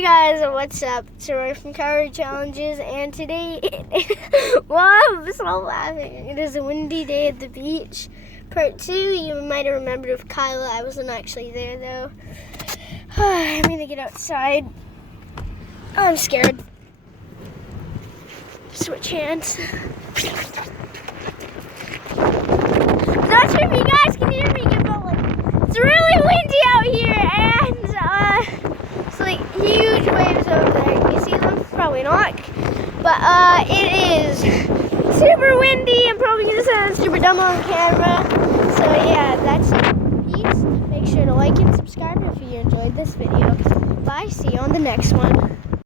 Hey guys, what's up? It's Rory from Courage Challenges, and today, wow, I'm so laughing. It is a windy day at the beach. Part 2, you might have remembered with Kyla. I wasn't actually there though. I'm gonna get outside. I'm scared. Switch hands. Not sure if you guys can hear me, but it's really windy out here, and it's like huge waves over there. Can you see them? Probably not. But it is super windy. I'm probably gonna sound super dumb on camera. So yeah, that's it. Peeps. Make sure to like and subscribe if you enjoyed this video. Bye. See you on the next one.